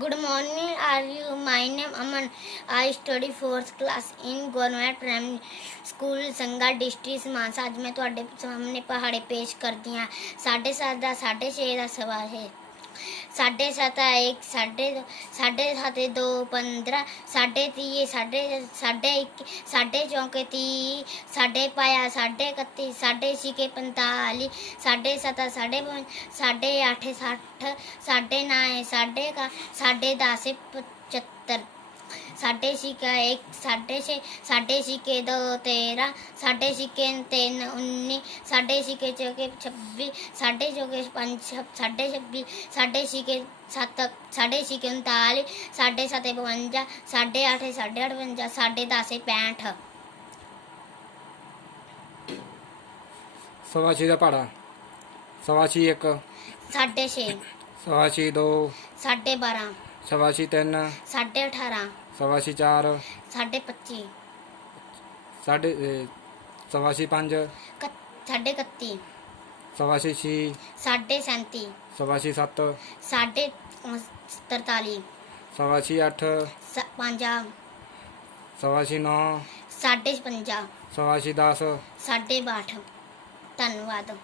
good morning are you my name Aman I study fourth class in government primary school Sanga district Mansa अज मैं थोड़े सामने पहाड़े पेश कर दी हाँ साढ़े सात का साढ़े छः का सवाल है साढ़े सात एक साढ़े साढ़े सात दो पंद्रह साढ़े तीन साढ़े साढ़े एक साढ़े चौके तीन साढ़े पाया साढ़े इकती साढ़े छिके पंताली साढ़े सत साढ़े साढ़े अठ सठ साढ़े नौ साढ़े का साढ़े दस पचहत्तर साढ़े सिक्का एक साढ़े छे साढ़े सिक्के दो तेरह साढ़े सिक्के तीन उन्नीस साढ़े सिक्के चौके छब्बीस साढ़े चौके पंच साढ़े छब्बीस साढ़े सिक्के सत्त साढ़े सिक्के उनताली साढ़े सत्त बवंजा साढ़े अठ साढ़े अठवंजा साढ़े दस पैंठ सवा छे का भाड़ा सवा छे एक साढ़े छे सवा छे दो साढ़े बारह ਸਵਾਸੀ 3 18.5 ਸਵਾਸੀ 4 25 ਸਾਢੇ ਸਵਾਸੀ 5 31 ਸਵਾਸੀ 6 37 ਸਵਾਸੀ 7 43 ਸਵਾਸੀ 8 50 ਸਵਾਸੀ 9 55 ਸਵਾਸੀ 10 62 ਧੰਨਵਾਦ